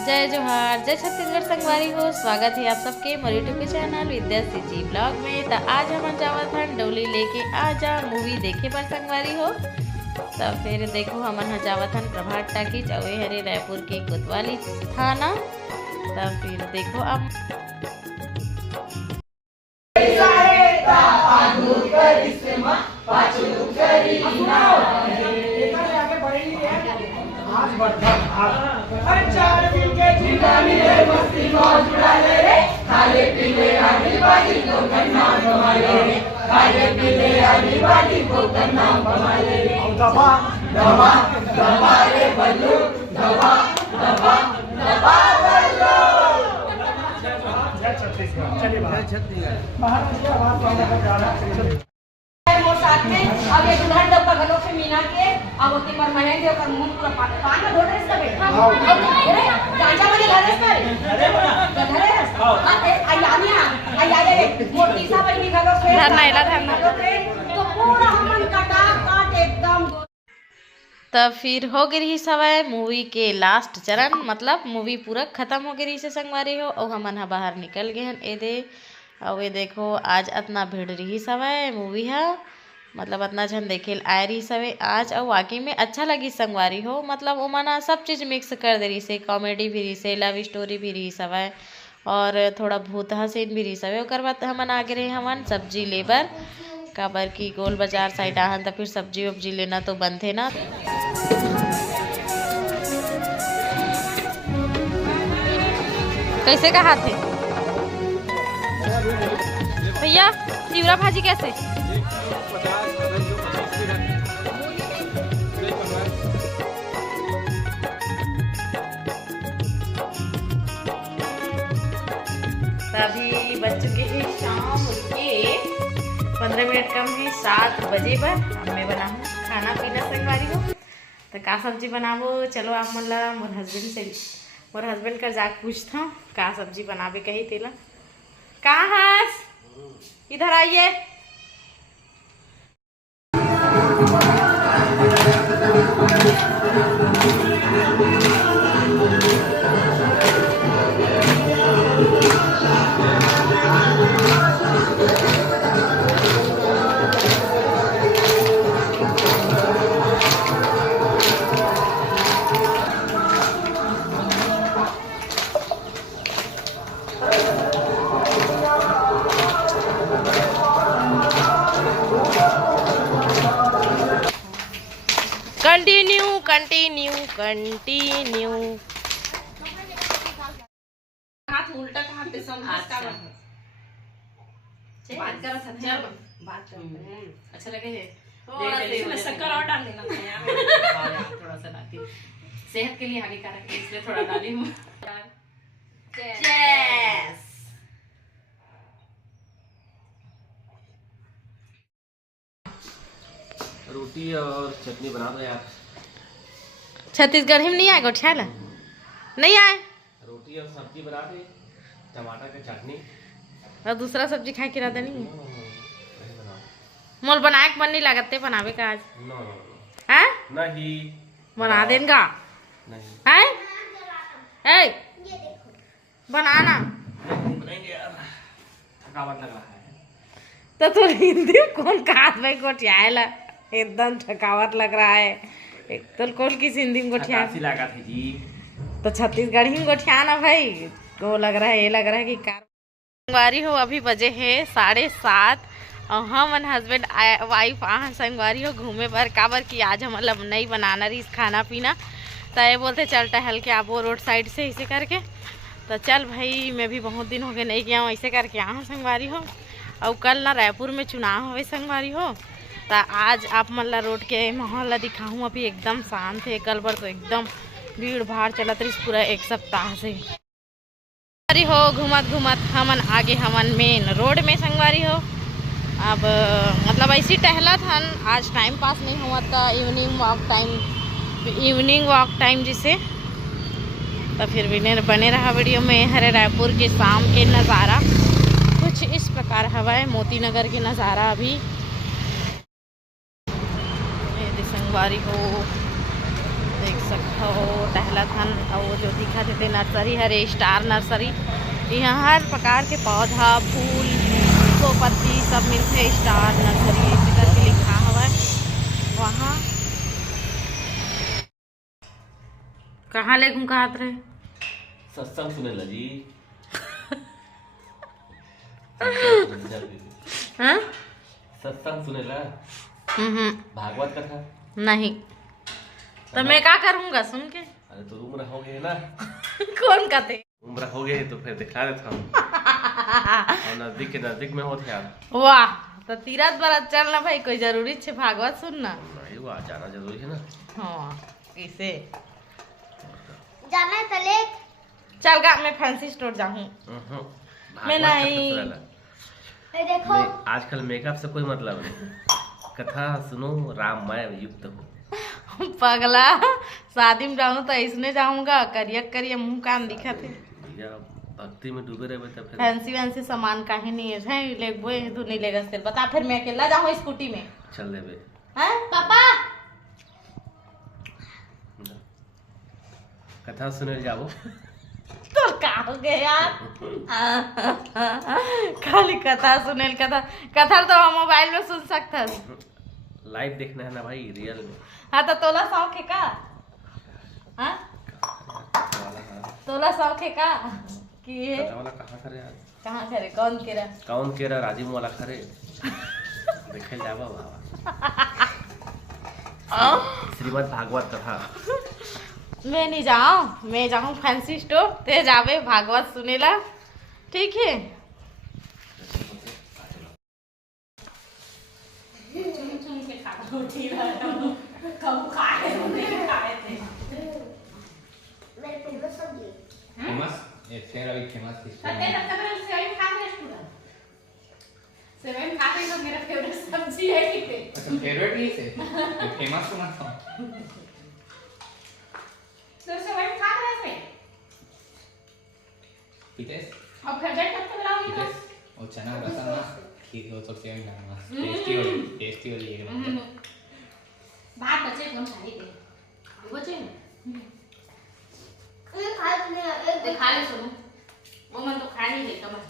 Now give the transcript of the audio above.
जय जोहार, जय छत्तीसगढ़ संगवारी हो। स्वागत है आप सबके मोर यूट्यूब के चैनल विद्याश्री जी ब्लॉग में। तो आज हम जावत हन डोली लेके आजा मूवी देखे पर संगवारी हो। तो फिर देखो हमन जावत हन प्रभात टाकीज अवे हरे रायपुर के कोतवाली थाना। तो फिर देखो अब खाले पीले आनी बाजी को करना कमाले रे, खाले पीले आनी बाजी को करना कमाले रे। दबा दबा दबा रे बल्लू, दबा दबा दबा बल्लू। जय छत्तीसगढ़। चलिए बाहर छत्तीसगढ़ महाराष्ट्र आवाज वाला का गाना मोर साथ में अब एक दुल्हन डब का घलों से मीना के अब ओती पर महेंगे और मुंह पूरा पान में धोड़े इसका बैठा अरे गांजा वाले घरे पर अरे बड़ा घरे आई आमिया मोटी सा बनी घलों से धरना तो पूरा हमन कटा काट एकदम। तब फिर हो गई सवाय मूवी के लास्ट चरण, मतलब मूवी पूरा खत्म हो गई से संगवारी हो और हमन बाहर निकल गए हन। ए दे और ये देखो आज इतना भीड़ रही सवाय मूवी है, मतलब इतना झन देखे आए रही सवे आज और वाकई में अच्छा लगी संगवारी हो। मतलब वो मना सब चीज़ मिक्स कर दे रही से, कॉमेडी भी रही से, लव स्टोरी भी रही सवाय और थोड़ा भूत हसीन भी रही सवे। ओकर बाद हमन आगे रहे हमन सब्जी लेबर काबर की गोल बाजार साइड आहन तो फिर सब्जी वब्जी लेना तो बंद थे ना। कैसे कहा थे भैया चिवड़ा भाजी कैसे? अभी बज चुके हैं शाम के 15 मिनट कम है 7 बजे पर। अब मैं बनाऊँ खाना पीना संगवारी हो तो का सब्जी बनाबो। चलो आप मतलब मोर हस्बैंड का जाके पूछता हूँ का सब्जी बनाबे कही तेला। कहाँ हस इधर आइए। कंटिन्यू हाथ उल्टा हाथ पे बात कर बात अच्छा लगे है थोड़ा शक्कर और डाल देना थोड़ा सा डालती सेहत के लिए हानिकारक है इसलिए थोड़ा डाली हूँ। रोटी और चटनी बना दो यार। छत्तीसगढ़ में नहीं आए गोठिया ला नहीं आए। रोटी और सब्जी बना दे, टमाटर की चटनी और दूसरा सब्जी खाए के रहता नहीं मोल बनाए के मन नहीं लगते बनावे का आज है नहीं बना देगा है ए बनाना थकावट लग रहा है तो तू हिंदी में कौन कहा भाई गोठिया ला एकदम थकावट लग रहा है तो कौन किस हिंदी में गोठिया लगा थी जी तो छत्तीसगढ़ ही गोठिया ना भाई वो लग रहा है ये लग रहा है कि कार संगवारी हो। अभी बजे है 7:30 और हम हस्बैंड वाइफ आ संगवारी हो घूमे पर काबर की आज हम मतलब नहीं बनाना रही खाना पीना तो ये बोलते चल टहल के आप वो रोड साइड से ऐसे करके तो चल भाई मैं भी बहुत दिन हो गए नहीं गया हूँ ऐसे करके यहाँ संगवारी हो। और कल ना रायपुर में चुनाव हुए संगवारी हो तो आज आप मतलब रोड के माहौल दिखाऊँ। अभी एकदम शांत है, कल पर तो एकदम भीड़ भाड़ चलत रही पूरा एक सप्ताह से हो। घूमत घूमत हमन आगे हमन मेन रोड में संगवारी हो। अब मतलब ऐसी टहलत हन आज टाइम पास नहीं हुआ था इवनिंग वॉक टाइम जिसे तो फिर भी बने रहा वीडियो में। हरे रायपुर के शाम के नज़ारा कुछ इस प्रकार हवा है, मोती नगर के नज़ारा अभी संगवारी हो देख सकते हो टहला थन और वो जो दिखा देते नर्सरी हरे स्टार नर्सरी। यहाँ हर प्रकार के पौधा फूल सो पत्ती सब मिलते स्टार नर्सरी इसी करके लिखा हुआ है। वहाँ कहाँ ले घूम कहत रहे सत्संग सुने लगी। हाँ सत्संग सुने ला भागवत कथा नहीं तो मैं क्या करूँगा सुन के। अरे तो उम्र हो गए ना। कौन कहते उम्र हो गए तो फिर दिखा देता हूँ। और नजदीक के नजदीक में होते यार। वाह तो तीरथ बरत चलना भाई कोई जरूरी छे भागवत सुनना। नहीं वो जाना जरूरी है ना। हाँ इसे जाना है तले चल गा मैं फैंसी स्टोर जाऊँ। मैं नहीं देखो आजकल मेकअप से कोई मतलब नहीं। कथा सुनो राममय युक्त हो। पगला शादी में जाऊँ तो इसने जाऊंगा करिया करिया मुंह कान दिखा थे। भैया भक्ति में डूबे रहे तो फिर फैंसी वैंसी सामान काहे नहीं है ले वो तू नहीं लेगा तेरे बता फिर मैं अकेला जाऊँ स्कूटी में चल ले बे। हैं पापा कथा सुने जाओ। तो का हो गया यार खाली कथा सुनेल कथा कथा तो हम मोबाइल में सुन सकता। लाइव देखना है ना भाई रियल में। हाँ तो तोला शौक है का हाँ तोला शौक है का कि ये कथा वाला कहाँ करे यार। कहाँ करे कौन केरा कौन केरा राजीव वाला खरे देखे जावा बाबा। श्रीमद् भागवत कथा। मैं नहीं जाऊँ मैं जाऊँ फैंसी स्टोर ते जावे भागवत सुनेला ठीक है। मेरे फेवरेट सब्जी फेमस एक शेर अभी फेमस सब्जी है कि अच्छा फेवरेट ही से फेमस सुना था। तो सेवन खा रहे थे पीतेस और फेवरेट कब तक लाओगे पीतेस और चना रसा ना खीर हो तो सेवन खाना टेस्टी हो ये भात बचे कौन खाई थे बचे ना खा ले खा ले सुनो वो मन तो खा नहीं देता मैं